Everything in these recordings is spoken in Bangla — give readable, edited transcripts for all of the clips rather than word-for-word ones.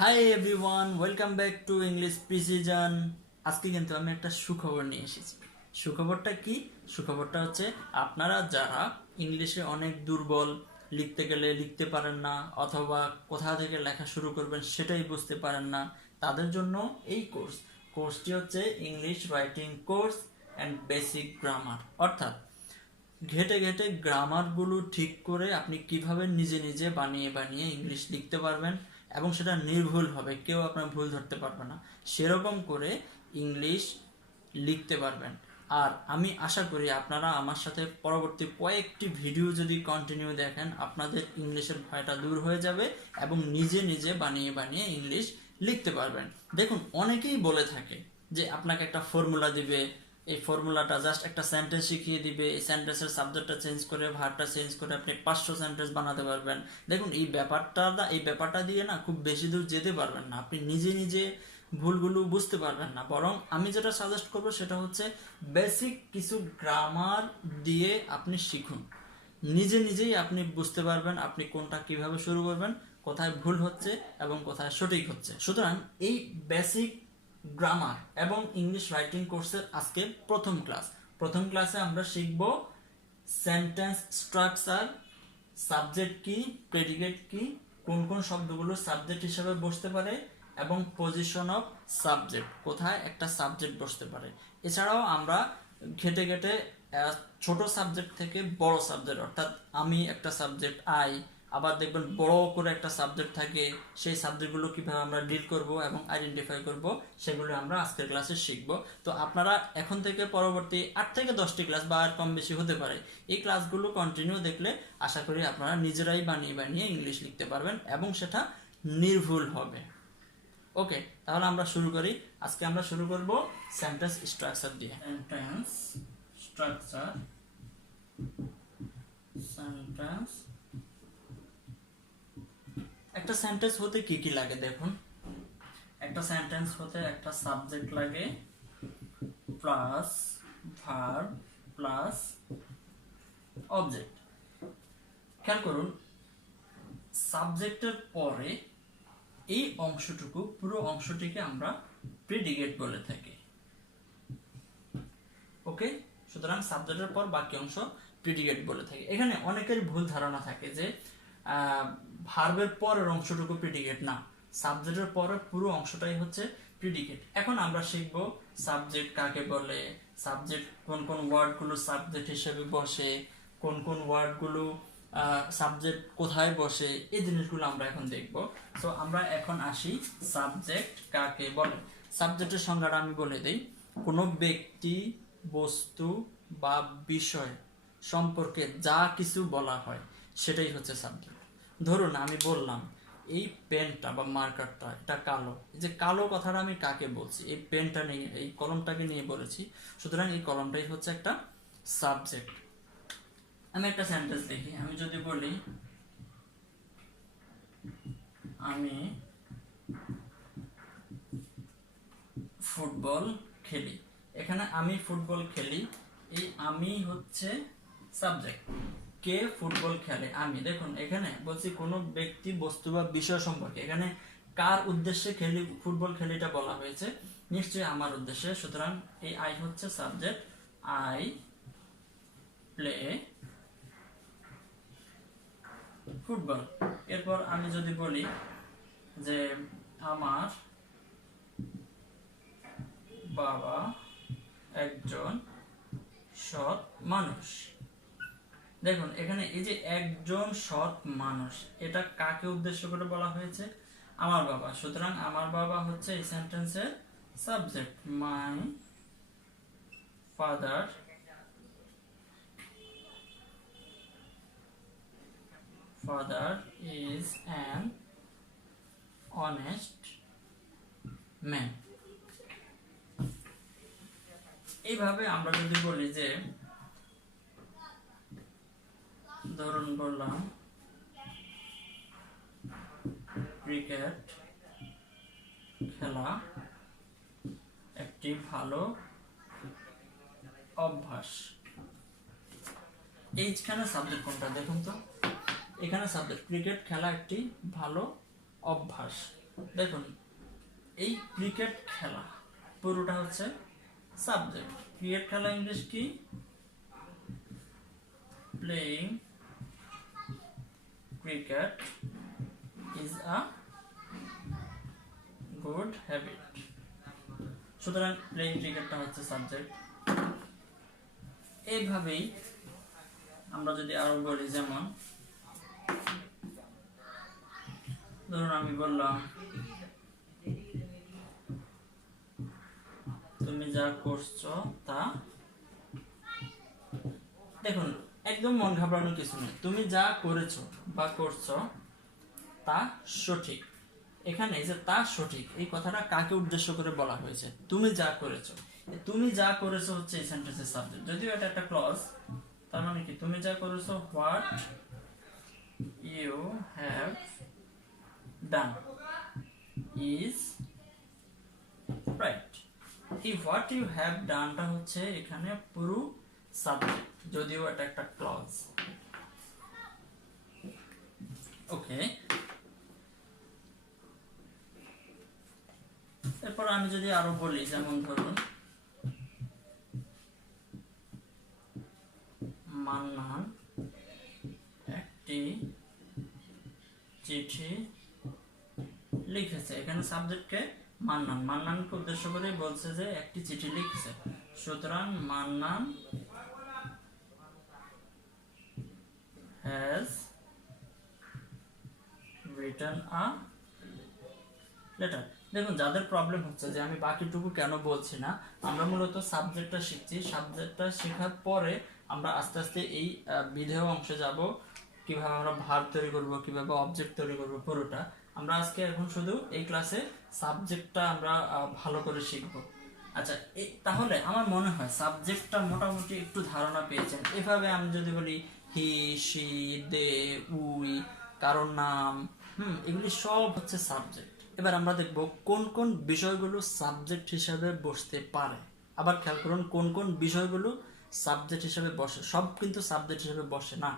Hi everyone, welcome back to English precision. আজকে কিন্তু আমি একটা সুখবর নিয়ে এসেছি। সুখবরটা কি? সুখবরটা হচ্ছে আপনারা যারা ইংলিশে অনেক দুর্বল, লিখতে গেলে লিখতে পারেন না, অথবা কোথা থেকে লেখা শুরু করবেন সেটাই বুঝতে পারেন না, তাদের জন্য এই কোর্সটি হচ্ছে English writing course and basic grammar. অর্থাৎ ঘেটে ঘেটে গ্রামারগুলো ঠিক করে আপনি কিভাবে নিজে নিজে বানিয়ে বানিয়ে ইংলিশ লিখতে পারবেন এবং সেটা নির্ভুল হবে, কেউ আপনার ভুল ধরতে পারবে না, সেরকম করে ইংলিশ লিখতে পারবেন। আর আমি আশা করি আপনারা আমার সাথে পরবর্তী কয়েকটি ভিডিও যদি কন্টিনিউ দেখেন, আপনাদের ইংলিশের ভয়টা দূর হয়ে যাবে এবং নিজে নিজে বানিয়ে বানিয়ে ইংলিশ লিখতে পারবেন। দেখুন, অনেকেই বলে থাকে যে আপনাকে একটা ফর্মুলা দিবে, এই ফর্মুলাটা জাস্ট একটা সেন্টেন্স শিখিয়ে দিবে, এই সেন্টেন্সের সাবজেক্টটা চেঞ্জ করে ভার্বটা চেঞ্জ করে আপনি 500 সেন্টেন্স বানাতে পারবেন। দেখুন, এই ব্যাপারটা দিয়ে না খুব বেশি দূর যেতে পারবেন না, আপনি নিজে নিজে ভুলগুলো বুঝতে পারবেন না। বরং আমি যেটা সাজেস্ট করব সেটা হচ্ছে বেসিক কিছু গ্রামার দিয়ে আপনি শিখুন, নিজে নিজেই আপনি বুঝতে পারবেন আপনি কোনটা কিভাবে শুরু করবেন, কোথায় ভুল হচ্ছে এবং কোথায় সঠিক হচ্ছে। সুতরাং এই বেসিক গ্রামার এবং ইংলিশ রাইটিং কোর্সের আজকে প্রথম ক্লাসে আমরা শিখব সেন্টেন্স স্ট্রাকচার, সাবজেক্ট কি, প্রেডিকেট কি, কোন কোন শব্দগুলো সাবজেক্ট হিসেবে বসতে পারে, এবং পজিশন অফ সাবজেক্ট, কোথায় একটা সাবজেক্ট বসতে পারে। এছাড়াও আমরা ঘেটে ঘেটে ছোট সাবজেক্ট থেকে বড় সাবজেক্ট, অর্থাৎ আমি একটা সাবজেক্ট আই, আবার দেখবেন বড় করে একটা সাবজেক্ট থাকে, সেই সাবজেক্টগুলো কিভাবে আমরা ডিল করব এবং আইডেন্টিফাই করব, সেগুলো আমরা আজকের ক্লাসে শিখব। তো আপনারা এখন থেকে পরবর্তী 8 থেকে 10টি ক্লাস বা আর কম বেশি হতে পারে, এই ক্লাসগুলো কন্টিনিউ দেখলে আশা করি আপনারা নিজেরাই বানিয়ে বানিয়ে ইংলিশ লিখতে পারবেন এবং সেটা নির্ভুল হবে। ওকে, তাহলে আমরা শুরু করি। আজকে আমরা শুরু করব সেন্টেন্স স্ট্রাকচার দিয়ে। সেন্টেন্স একটা সেন্টেন্স হতে কি কি লাগে দেখুন। একটা সেন্টেন্স হতে একটা সাবজেক্ট লাগে প্লাস ভার্ব প্লাস অবজেক্ট। খেয়াল করুন, সাবজেক্টের পরে এই অংশটুকু, পুরো অংশটিকে আমরা প্রেডিকেট বলে থাকি। ওকে, সুতরাং সাবজেক্টের পর বাকি অংশ প্রেডিকেট বলে থাকি। এখানে অনেকের ভুল ধারণা থাকে যে ভার্বের পরের অংশটুকু প্রেডিকেট না, সাবজেক্টের পরে পুরো অংশটাই হচ্ছে প্রেডিকেট। এখন আমরা শিখব সাবজেক্ট কাকে বলে, সাবজেক্ট কোন কোন ওয়ার্ডগুলো সাবজেক্ট হিসেবে বসে, কোন কোন ওয়ার্ডগুলো সাবজেক্ট কোথায় বসে, এই জিনিসগুলো আমরা এখন দেখব। সো আমরা এখন আসি সাবজেক্ট কাকে বলে। সাবজেক্টের সংজ্ঞাটা আমি বলে দিই। কোনো ব্যক্তি, বস্তু বা বিষয় সম্পর্কে যা কিছু বলা হয় সেটাই হচ্ছে সাবজেক্ট। ধরুন আমি বললাম এই পেনটা বা মার্কারটা এটা কালো, যে কালো কথাটা আমি কাকে বলছি, এই পেনটা নিয়ে, এই কলমটাকে নিয়ে বলেছি, সুতরাং এই কলমটাই হচ্ছে একটা সাবজেক্ট। আমি একটা সেন্টেন্স লিখি, আমি যদি বলি আমি ফুটবল খেলি, এখানে আমি ফুটবল খেলি, এই আমি হচ্ছে সাবজেক্ট। কে ফুটবল খেলে? আমি। দেখুন এখানে বলছি কোনো ব্যক্তি, বস্তু বা বিষয় সম্পর্কে, এখানে কার উদ্দেশ্যে খেলি, ফুটবল খেলিটা বলা হয়েছে, নিশ্চয়ই আমার উদ্দেশ্যে, সুতরাং এই আই হচ্ছে সাবজেক্ট, আই প্লে ফুটবল। এরপর আমি যদি বলি যে আমার বাবা একজন সৎ মানুষ, দেখুন এখানে এই যে একজন সৎ মানুষ, এটা কাকে উদ্দেশ্য করে বলা হয়েছে? আমার বাবা, সুতরাং আমার বাবা হচ্ছে এই সেন্টেন্সের subject. My father is an honest man. এইভাবে আমরা যদি বলি যে, ধরুন বললাম ক্রিকেট খেলা একটি ভালো অভ্যাস, এইখানে সাবজেক্ট কোনটা দেখুন তো, এখানে সাবজেক্ট ক্রিকেট খেলা একটি ভালো অভ্যাস। দেখুন এই ক্রিকেট খেলা পুরোটা হচ্ছে সাবজেক্ট। ক্রিকেট খেলা ইংলিশ কি? Playing cricket is a good habit. সুতরাং প্লেইং ক্রিকেটটা হচ্ছে সাবজেক্ট। এইভাবেই আমরা যদি আরো বলি, যেমন ধরুন আমি বললাম তুমি যা করছো তা, দেখুন একদম মন ঘাবড়ানোর কিছু নেই। তুমি যা করেছো বা করছো তা সঠিক। এখানে যে তা সঠিক এই কথাটা কাকে উদ্দেশ্য করে বলা হয়েছে? তুমি যা করেছো। তুমি যা করেছো হচ্ছে এই সেন্টেন্সের সাবজেক্ট, যদিও এটা একটা ক্লজ। তার মানে কি? তুমি যা করেছো, what you have done is right. এই হোয়াট ইউ হ্যাভ ডানটা হচ্ছে এখানে পুরো সাবজেক্ট, যদিও এটা একটা ক্লজ। ওকে, এরপর আমি যদি আরো বলি, যেমন ধরুন মান্নান একটি চিঠি লিখেছে। এখানে সাবজেক্টকে মান্নান, মান্নানকে উদ্দেশ্য করে বলছে যে একটি চিঠি লিখেছে। সুতরাং Mannan has written a letter. দেখুন যাদের প্রবলেম হচ্ছে যে আমি বাকিটুকু কেন বলছি না, আমরা মূলত সাবজেক্টটা শিখছি। সাবজেক্টটা শেখার পরে আমরা আস্তে আস্তে এই বিধেয় অংশে যাব, কিভাবে আমরা ভার্ব তৈরি করব, কিভাবে অবজেক্ট তৈরি করব, পুরোটা আমরা আজকে এখন শুধু এই ক্লাসে সাবজেক্টটা আমরা ভালো করে শিখব। আচ্ছা, তাহলে আমার মনে হয় সাবজেক্টটা মোটামুটি একটু ধারণা পেয়েছেন। এভাবে আমি যদি বলি হি, শি, দে, উই, কারোর নাম, এগুলি সব হচ্ছে সাবজেক্ট। এবার আমরা দেখব কোন কোন বিষয়গুলো সাবজেক্ট হিসাবে বসতে পারে। আবার খেয়াল করুন কোন কোন বিষয়গুলো সাবজেক্ট হিসাবে বসে। সব কিন্তু সাবজেক্ট হিসাবে বসে না।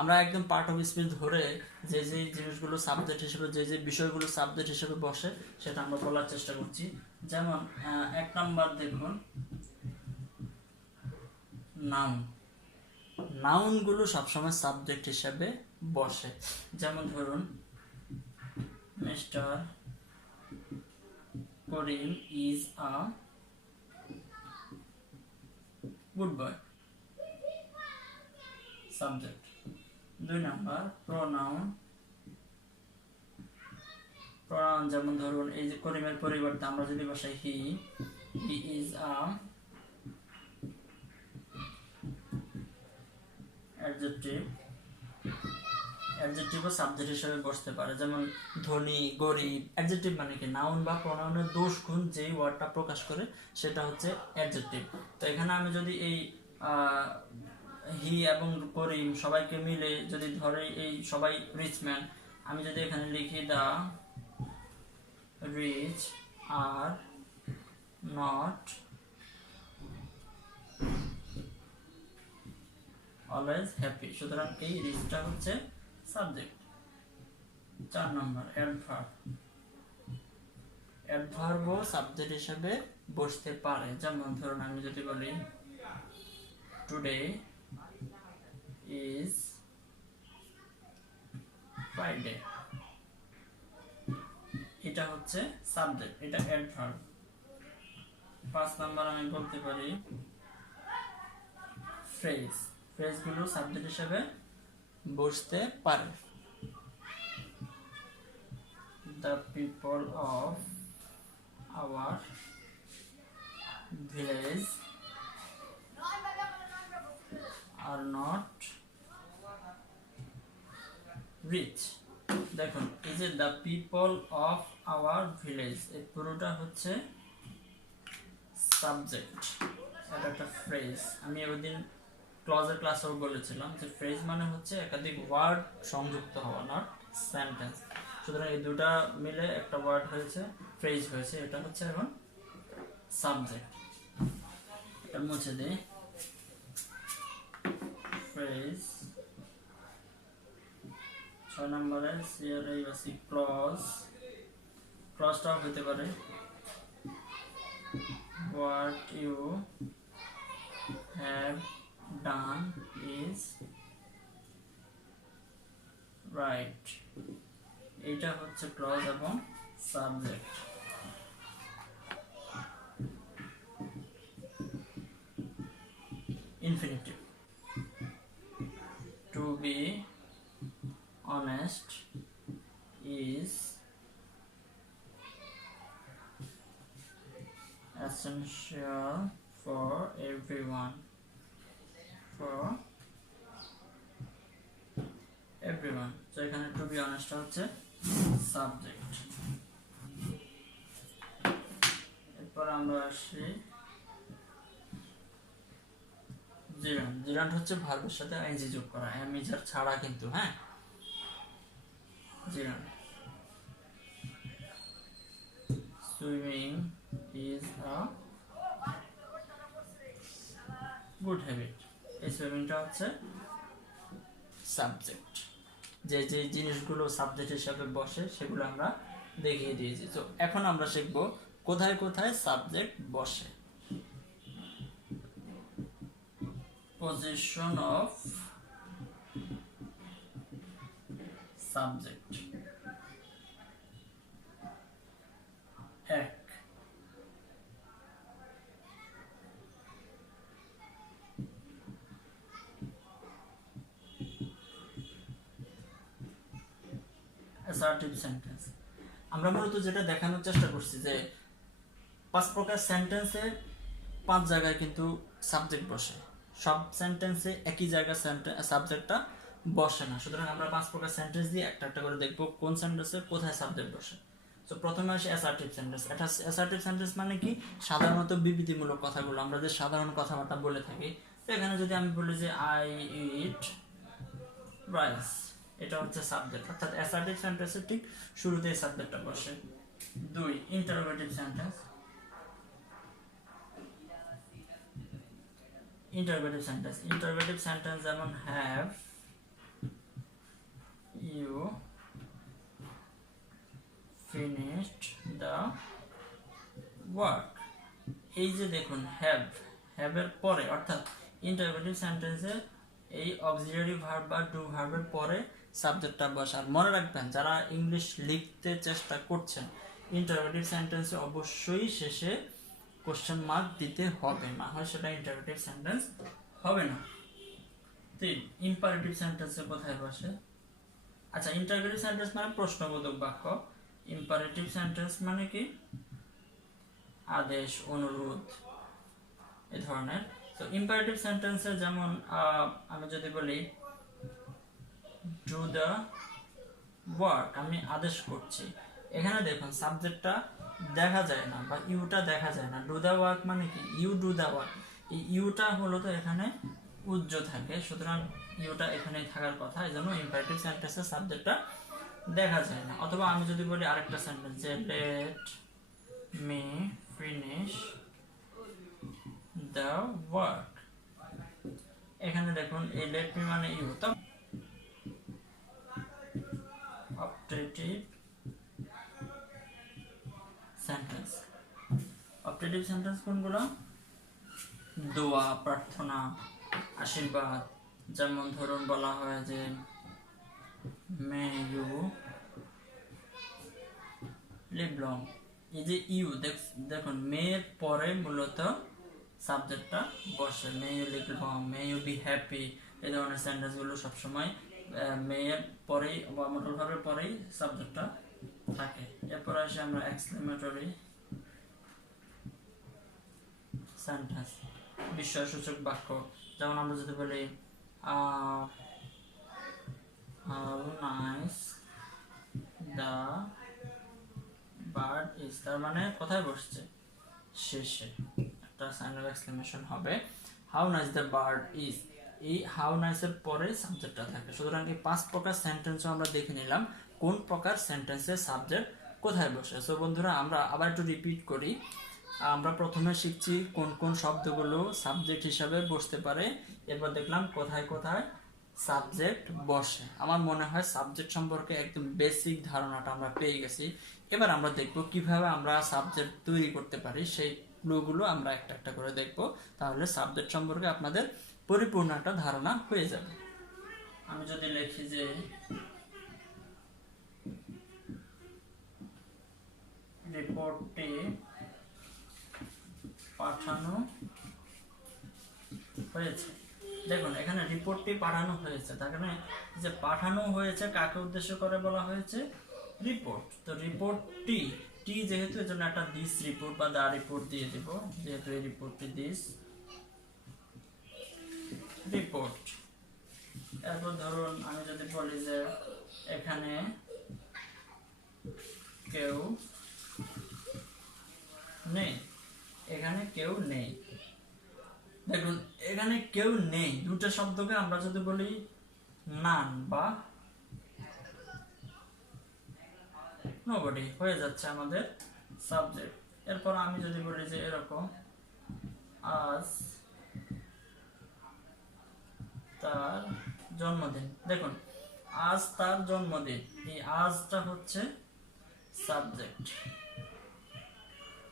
আমরা একদম পার্ট অফ স্পিচ ধরে যে যে জিনিসগুলো সাবজেক্ট হিসেবে, যে যে বিষয়গুলো সাবজেক্ট হিসেবে বসে সেটা আমরা বলার চেষ্টা করছি। যেমন 1 নাম্বার দেখুন, নাউন। নাউনগুলো সবসময় সাবজেক্ট হিসাবে বসে। যেমন ধরুন Mr Karim is a good boy, subject. 2 number pronoun. Pronoun যেমন ধরুন এই যে করিমের পরিবর্তে আমরা যদি বসাই he, he is a adjective. অ্যাডজেক্টিভও সাবজেক্ট হিসেবে বসতে পারে। যেমন ধনী, গরিব। অ্যাডজেক্টিভ মানে কি? নাউন বা প্রোনাউনের দোষ গুণ যেই ওয়ার্ডটা প্রকাশ করে সেটা হচ্ছে অ্যাডজেক্টিভ। তো এখানে আমি যদি এই হি এবং করিম সবাইকে মিলে যদি ধরে এই সবাই রিচ ম্যান, আমি যদি এখানে লিখি the rich are not always happy, সুতরাং এই রিচটা হচ্ছে সাবজেক্ট। 4 number adverb. অ্যাডভার্বও সাবজেক্ট হিসেবে বসতে পারে। যেমন ধরুন আমি যদি বলি টুডে ইজ ফ্রাইডে, এটা হচ্ছে সাবজেক্ট, এটা অ্যাডভার্ব। 5 নাম্বার আমি বলতে পারি ফ্রেজ। ফ্রেজগুলো সাবজেক্ট হিসেবে বসতে পারে। The people of our village are not rich. দেখুন এই যে the people of our village, এই পুরোটা হচ্ছে সাবজেক্ট, এটা একটা ফ্রেজ। আমি ওইদিন ক্লজের ক্লাসেও বলেছিলাম যে ফ্রেজ মানে হচ্ছে একাধিক ওয়ার্ড সংযুক্ত হওয়া, নট সেন্টেন্স। সুতরাং এই দুটা মিলে একটা ওয়ার্ড হয়েছে, ফ্রেজ হয়েছে, এটা হচ্ছে এখন সাবজেক্ট। এটা মুছে দিই। ফ্রেজ। 6 নম্বরে সিআরআই বাসি ক্লজ। ক্লজটাও হতে পারে what you have done is right, এটা হচ্ছে ক্লজ এবং subject. Infinitive, to be honest is essential for everyone, so এখানে to be honest হচ্ছে সাবজেক্ট। এরপর আমরা আসি জিরান্ড। জিরান্ড হচ্ছে ভার্বের সাথে আইএনজি যোগ করা, এম ইজার ছাড়া কিন্তু, হ্যাঁ। জিরান্ড, swimming is a good habit, এই সুইমিংটা হচ্ছে সাবজেক্ট। যে যে জিনিসগুলো সাবজেক্ট হিসাবে বসে সেগুলো আমরা দেখিয়ে দিয়েছি। তো এখন আমরা শিখব কোথায় কোথায় সাবজেক্ট বসে। Position of subject. এক, অ্যাসার্টিভ সেন্টেন্স। আমরা মূলত যেটা দেখানোর চেষ্টা করছি যে 5 প্রকার সেন্টেন্সে 5 জায়গায় কিন্তু সাবজেক্ট বসে, সব সেন্টেন্সে একই জায়গায় সাবজেক্টটা বসে না। সুতরাং আমরা 5 প্রকার সেন্টেন্স দিয়ে একটা একটা করে দেখব কোন সেন্টেন্সে কোথায় সাবজেক্ট বসে। তো প্রথমে আসে অ্যাসার্টিভ সেন্টেন্স। এটা অ্যাসার্টিভ সেন্টেন্স মানে কি, সাধারণত বিবৃতিমূলক কথাগুলো আমরা যে সাধারণ কথাবার্তা বলে থাকি। তো এখানে যদি আমি বলি যে আই ইট রাইস, এটা হচ্ছে সাবজেক্ট, অর্থাৎ অ্যাসার্টিভ সেন্টেন্সের ঠিক শুরুতেই সাবজেক্টটা বসে। 2, ইন্টারোগেটিভ সেন্টেন্স। ইন্টারোগেটিভ সেন্টেন্স যেমন have you finished the work. এই যে দেখুন হ্যাভের পরে, অর্থাৎ ইন্টারোগেটিভ সেন্টেন্সে এই অক্সিলারি ভার্ব বা ডু ভার্বের পরে সাবজেক্টটা বসার। মনে রাখবেন যারা ইংলিশ লিখতে চেষ্টা করছেন, ইন্টারোগেটিভ সেন্টেন্সে অবশ্যই শেষে কোশ্চেন মার্ক দিতে হবে, না হয় সেটা ইন্টারোগেটিভ সেন্টেন্স হবে না। 3, ইম্পারেটিভ সেন্টেন্সে কোথায় বসে? আচ্ছা, ইন্টারোগেটিভ সেন্টেন্স মানে প্রশ্নবোধক বাক্য, ইম্পারেটিভ সেন্টেন্স মানে কি আদেশ, অনুরোধ, এই ধরনের। তো ইম্পারেটিভ সেন্টেন্সে যেমন আমি যদি বলি ডু দ্য ওয়ার্ক, আমি আদেশ করছি, এখানে দেখুন সাবজেক্টটা দেখা যায় না বা ইউটা দেখা যায় না। ডু দ্য ওয়ার্ক মানে কি ইউ ডু দ্য ওয়ার্ক, এই ইউটা হলো তো এখানে উজ্জ থাকে, সুতরাং ইউটা এখানেই থাকার কথা, এই জন্য ইম্পারেটিভ সেন্টেন্সের সাবজেক্টটা দেখা যায় না। অথবা আমি যদি বলি আরেকটা সেন্টেন্স যে let me finish the work, এখানে দেখুন এই লেট মি মানে ইউ, তো অপটেটিভ সেন্টেন্স। অপটেটিভ সেন্টেন্স কোনগুলো? দোয়া, প্রার্থনা, আশীর্বাদ। যেমন ধরুন বলা হয় যে মে ইউ লিভ লং, এই যে ইউ দেখুন মেয়ের পরে মূলত সাবজেক্টটা বসে। May you live long, may you be happy, এই ধরনের সেন্টেন্সগুলো সবসময় মেয়ের পরেই বা মোটর ভার্বের পরেই সাবজেক্টটা থাকে। এরপর আসে আমরা এক্সক্লেমেটরি সেন্টেন্স, বিস্ময়সূচক বাক্য। যেমন আমরা যদি বলি how nice the bird is, তার মানে কোথায় বসছে? শেষে একটা সাইন অফ এক্সক্লেমেশন হবে। How nice the bird is, এই হাউ নাইসের পরে সাবজেক্টটা থাকে। সুতরাং এই 5 প্রকার সেন্টেন্সও আমরা দেখে নিলাম কোন প্রকার সেন্টেন্সের সাবজেক্ট কোথায় বসে। সো বন্ধুরা, আমরা আবার একটু রিপিট করি। আমরা প্রথমে শিখছি কোন কোন শব্দগুলো সাবজেক্ট হিসাবে বসতে পারে, এরপর দেখলাম কোথায় কোথায় সাবজেক্ট বসে। আমার মনে হয় সাবজেক্ট সম্পর্কে একদম বেসিক ধারণাটা আমরা পেয়ে গেছি। এবার আমরা দেখব কিভাবে আমরা সাবজেক্ট তৈরি করতে পারি, সেই ক্লুগুলো আমরা একটা একটা করে দেখব। তাহলে সাবজেক্ট সম্পর্কে আপনাদের পরিপূর্ণ একটা ধারণা হয়ে যাবে। আমি যদি লিখি যে রিপোর্টটি পাঠানো হয়েছে, দেখুন এখানে রিপোর্টটি পাঠানো হয়েছে, তার কারণে যে পাঠানো হয়েছে কাকে উদ্দেশ্য করে বলা হয়েছে, রিপোর্ট। তো রিপোর্টটি টি যেহেতু এজন্য একটা দিস রিপোর্ট বা দা রিপোর্ট দিয়ে দিব, যেহেতু এই রিপোর্টটি দিস রিপোর্ট। এরপর ধরুন আমি যদি বলি যে এখানে কেউ নেই, এখানে কেউ নেই। দেখুন এখানে কেউ নেই দুটো শব্দকে আমরা যদি বলি নান বা নোবডি, হয়ে যাচ্ছে আমাদের সাবজেক্ট। এরপর আমি যদি বলি যে এরকম আজ তার জন্মদিন, দেখুন আজ তার জন্মদিন, এই আজটা হচ্ছে subject,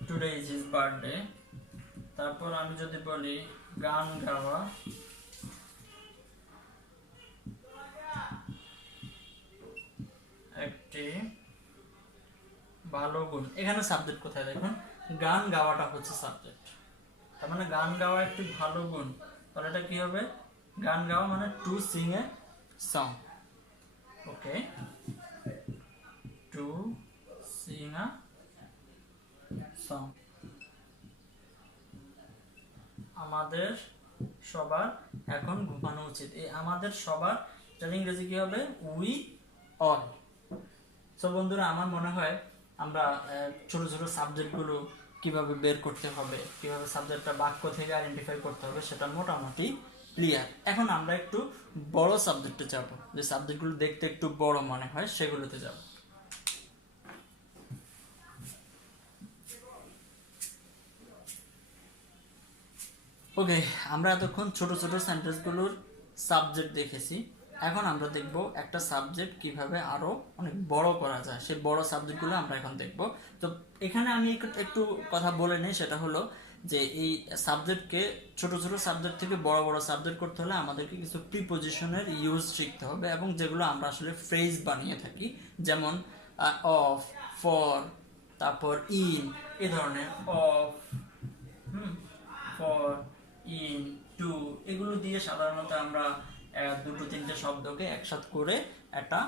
today is his birthday. তারপর আমি যদি বলি গান গাওয়া, একটি ভালো গুণ, এখানে সাবজেক্ট কোথায়, দেখুন গান গাওয়াটা হচ্ছে সাবজেক্ট, তার মানে গান গাওয়া একটি ভালো গুণ। তাহলে এটা কি হবে, গান গাওয়া মানে to sing a song, okay, to sing a song. আমাদের সবার এখন ঘুমানো উচিত, এই আমাদের সবার এটার ইংরেজি কি হবে, উই অল। সো বন্ধুরা আমার মনে হয় আমরা ছোট ছোট সাবজেক্টগুলো কিভাবে বের করতে হবে, কিভাবে সাবজেক্টটা বাক্য থেকে আইডেন্টিফাই করতে হবে সেটা মোটামুটি ক্লিয়ার। এখন আমরা একটু বড় সাবজেক্টে যাব, যে সাবজেক্টগুলো দেখতে একটু বড় মনে হয় সেগুলোতে যাব। ওকে, আমরা এতক্ষণ ছোট ছোট সেন্টেন্সগুলোর সাবজেক্ট দেখেছি। এখন আমরা দেখব একটা সাবজেক্ট কিভাবে আরো অনেক বড় করা যায়, সেই বড় সাবজেক্টগুলো আমরা এখন দেখব। তো এখানে আমি একটু কথা বলে নিই, সেটা হলো যে এই সাবজেক্টকে ছোট ছোট সাবজেক্ট থেকে বড় বড় সাবজেক্ট করতে হলে আমাদেরকে কিছু প্রিপজিশনের ইউজ শিখতে হবে, এবং যেগুলো আমরা আসলে ফ্রেজ বানিয়ে থাকি, যেমন অফ, ফর, তারপর ইন, এই ধরনের অফ, ফর, ইন, টু, এগুলো দিয়ে সাধারণত আমরা দুটো তিনটে শব্দকে একসাথ করে একটা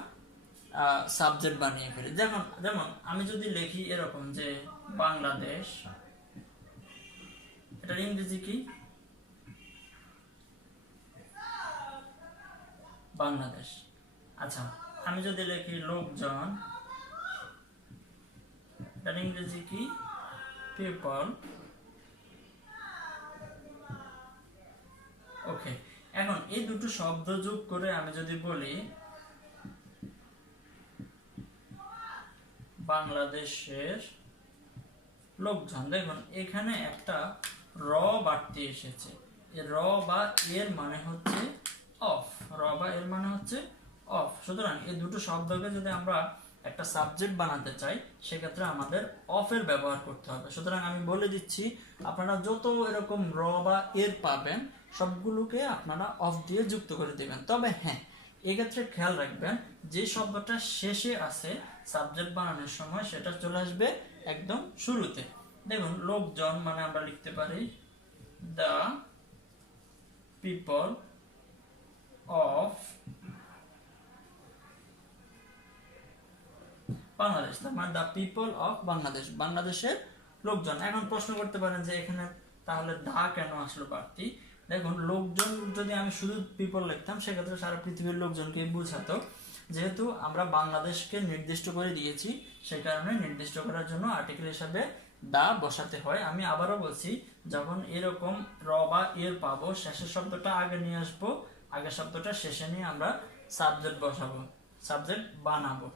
সাবজেক্ট বানিয়ে ফেলি। যেমন যেমন আমি যদি লিখি এরকম যে বাংলাদেশ, এটার ইংরেজি কি, বাংলাদেশ। আচ্ছা আমি যদি লিখি লোকজন, এটার ইংরেজি কি, পিপল। ওকে, এখন এই দুটো শব্দ যোগ করে আমি যদি বলি বাংলাদেশের লোকজন, দেখুন এখানে একটা র বাড়তি এসেছে। র বা এর মানে হচ্ছে অফ, র বা এর মানে হচ্ছে অফ। সুতরাং এই দুটো শব্দকে যদি আমরা একটা সাবজেক্ট বানাতে চাই সেক্ষেত্রে আমাদের অফ এর ব্যবহার করতে হবে। সুতরাং আমি বলে দিচ্ছি, আপনারা যত এরকম র বা এর পাবেন সবগুলোকে আপনারা অফ দিয়ে যুক্ত করে দিবেন। তবে হ্যাঁ, এক্ষেত্রে খেয়াল রাখবেন যে শব্দটা শেষে আছে সাবজেক্ট বানানোর সময় সেটা চলে আসবে একদম শুরুতে। দেখুন লোকজন মানে আমরা লিখতে পারি দ্য পিপল অফ বাংলাদেশ, তার মানে দ্য পিপল অফ বাংলাদেশ, বাংলাদেশের লোকজন। এখন প্রশ্ন করতে পারেন যে এখানে তাহলে দা কেন আসলো বাড়তি। দেখুন লোকজন যদি আমি শুধু পিপল লিখতাম সেক্ষেত্রে সারা পৃথিবীর লোকজনকে বোঝাতো, যেহেতু আমরা বাংলাদেশকে নির্দিষ্ট করে দিয়েছি সেই কারণে নির্দিষ্ট করার জন্য আর্টিকেল হিসাবে দা বসাতে হয়। আমি আবারও বলছি, যখন এরকম র বা এর পাবো শেষের শব্দটা আগে নিয়ে আসবো, আগের শব্দটা শেষে নিয়ে আমরা সাবজেক্ট বসাবো, সাবজেক্ট বানাবো।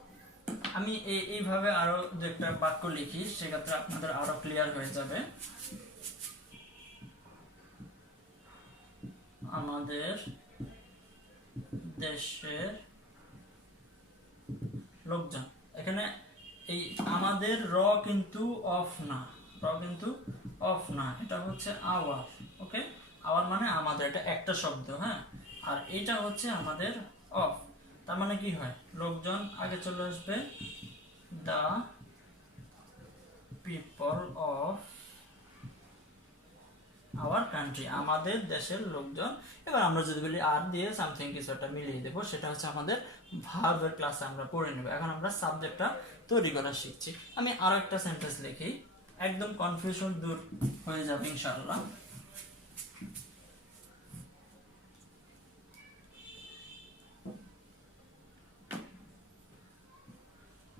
আমি এইভাবে আরো দু একটা বাক্য লিখি, সেক্ষেত্রে আপনাদের আরো ক্লিয়ার হয়ে যাবে। আমাদের দেশের লোকজন। এখানে এই আমাদের র কিন্তু অফ না, এটা হচ্ছে আওয়ার। ওকে, আওয়ার মানে আমাদের, এটা একটা শব্দ, হ্যাঁ। আর এটা হচ্ছে আমাদের অফ, তার মানে কি হয়, লোকজন আগে চলে আসবে, the people of our country, আমাদের দেশের লোকজন। এবার আমরা যদি বলি আর দিয়ে সামথিং কিছু একটা মিলিয়ে দেবো, সেটা হচ্ছে আমাদের ভার্বের ক্লাসে আমরা পড়ে নেব। এখন আমরা সাবজেক্টটা তৈরি করা শিখছি। আমি আরো একটা সেন্টেন্স লিখি, একদম কনফিউশন দূর হয়ে যাবে ইনশাআল্লাহ।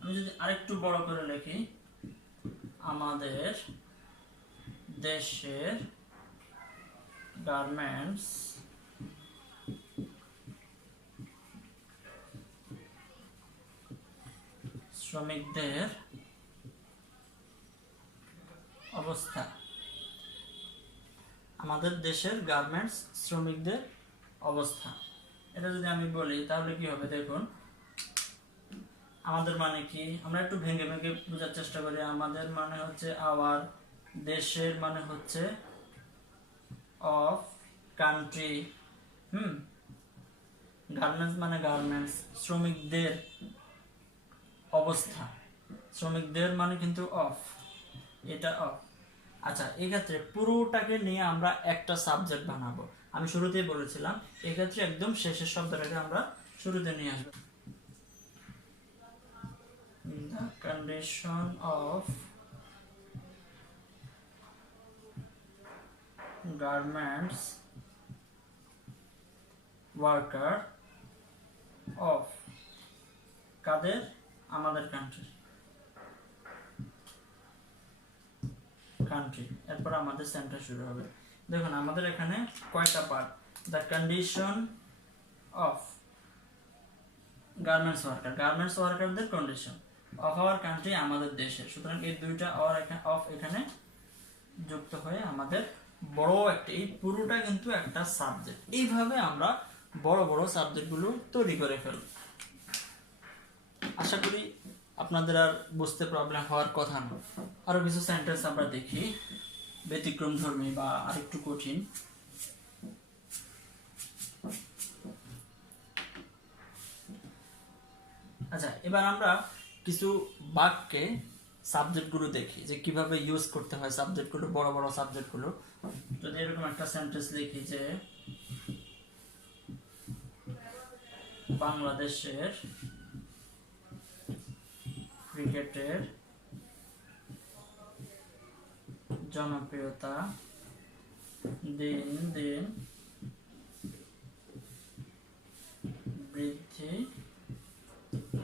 আমি যদি আরেকটু বড় করে লিখি, আমাদের দেশের গার্মেন্টস শ্রমিকদের অবস্থা, আমাদের দেশের গার্মেন্টস শ্রমিকদের অবস্থা। এটা যদি আমি বলি তাহলে কি হবে, দেখুন আমাদের মানে কি, আমরা একটু ভেঙে ভেঙে বোঝার চেষ্টা করি। আমাদের মানে হচ্ছে আওয়ার, দেশের মানে হচ্ছে অফ, কান্ট্রি, গার্মেন্টস মানে গার্মেন্টস, শ্রমিকদের অবস্থা, শ্রমিকদের মানে কিন্তু অফ, এটা অফ। আচ্ছা, এক্ষেত্রে পুরোটাকে নিয়ে আমরা একটা সাবজেক্ট বানাবো। আমি শুরুতেই বলেছিলাম, এক্ষেত্রে একদম শেষের শব্দটাকে আমরা শুরুতে নিয়ে আসবো। The condition of garments worker of, কাদের, আমাদের কান্ট্রি, এরপর আমাদের সেন্টেন্স শুরু হবে। দেখুন আমাদের এখানে কয়টা part, the condition of garments ওয়ার্কারদের কন্ডিশন, অফ আওয়ার কান্ট্রি আমাদের দেশে। সুতরাং এই দুইটা অফ এখানে যুক্ত হয়ে আমাদের বড় একটা, এই পুরোটা কিন্তু একটা সাবজেক্ট। এইভাবে আমরা বড় বড় সাবজেক্টগুলো তৈরি করে ফেলব। আশা করি আপনাদের আর বুঝতে প্রবলেম হওয়ার কথা না। আরো কিছু সেন্টেন্স আমরা দেখি, ব্যতিক্রম ধর্মী বা আরেকটু কঠিন। আচ্ছা, এবার আমরা কিছু বাক্যে সাবজেক্টগুলো দেখি যে কিভাবে ইউজ করতে হয় সাবজেক্টগুলো, বড় বড় সাবজেক্টগুলো। যদি এরকম একটা সেন্টেন্স লিখি যে বাংলাদেশের ক্রিকেটের জনপ্রিয়তা দিন দিন বৃদ্ধি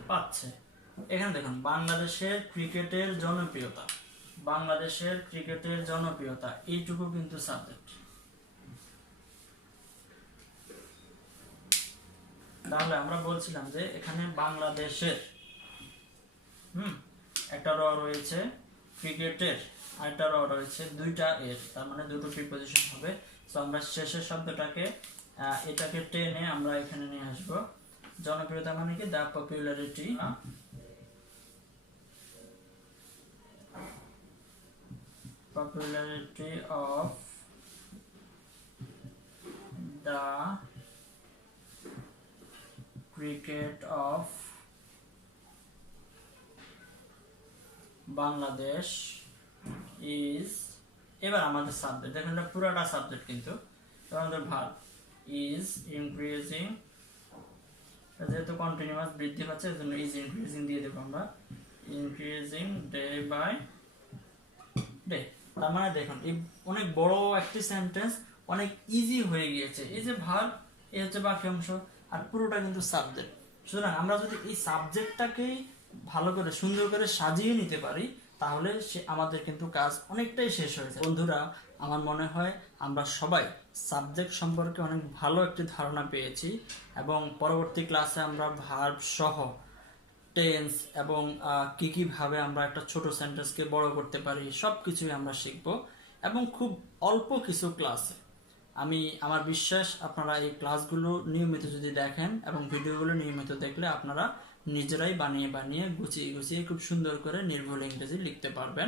পাচ্ছে। এখানে দেখুন বাংলাদেশের ক্রিকেটের জনপ্রিয়তা, এইটুকু কিন্তু সাবজেক্ট। তাহলে আমরা বলছিলাম যে এখানে বাংলাদেশের একটা র রয়েছে, ক্রিকেটের আরেকটা র রয়েছে, দুইটা এর, তার মানে দুটো প্রিপজিশন হবে। তো আমরা শেষের শব্দটাকে এটাকে টেনে আমরা এখানে নিয়ে আসবো। জনপ্রিয়তা মানে কি, the popularity of the cricket of Bangladesh is, এবার আমাদের সাবজেক্ট, দেখুন এটা পুরোটা সাবজেক্ট কিন্তু, আমাদের ভার্ব ইজ ইনক্রিজিং, যেহেতু কন্টিনিউয়াস বৃদ্ধি পাচ্ছে এজন্য ইজ ইনক্রিজিং দিয়ে দেবো আমরা, ইনক্রিজিং ডে বাই ডে। তার মানে দেখুন এই অনেক বড় একটি সেন্টেন্স অনেক ইজি হয়ে গিয়েছে। এই যে ভার্ব, এই হচ্ছে বাকি অংশ, আর পুরোটা কিন্তু সাবজেক্ট। সুতরাং আমরা যদি এই সাবজেক্টটাকে ভালো করে সুন্দর করে সাজিয়ে নিতে পারি তাহলে আমাদের কিন্তু কাজ অনেকটাই শেষ হয়ে যায়। বন্ধুরা, আমার মনে হয় আমরা সবাই সাবজেক্ট সম্পর্কে অনেক ভালো একটি ধারণা পেয়েছি, এবং পরবর্তী ক্লাসে আমরা ভার্ব সহ টেন্স এবং কিভাবে আমরা একটা ছোট সেন্টেন্সকে বড় করতে পারি সব কিছুই আমরা শিখব, এবং খুব অল্প কিছু ক্লাসে আমার বিশ্বাস আপনারা এই ক্লাসগুলো নিয়মিত যদি দেখেন এবং ভিডিওগুলো নিয়মিত দেখলে আপনারা নিজেরাই বানিয়ে বানিয়ে গুছিয়ে গুছিয়ে খুব সুন্দর করে নির্ভুল ইংরেজি লিখতে পারবেন।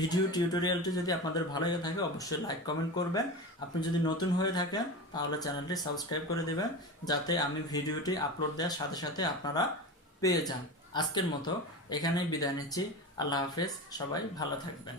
ভিডিও টিউটোরিয়ালটি যদি আপনাদের ভালো লেগে থাকে অবশ্যই লাইক কমেন্ট করবেন। আপনি যদি নতুন হয়ে থাকেন তাহলে চ্যানেলটি সাবস্ক্রাইব করে দেবেন, যাতে আমি ভিডিওটি আপলোড দেওয়ার সাথে সাথে আপনারা পেয়ে যান। আজকের মতো এখানেই বিদায় নিচ্ছি। আল্লাহ হাফেজ, সবাই ভালো থাকবেন।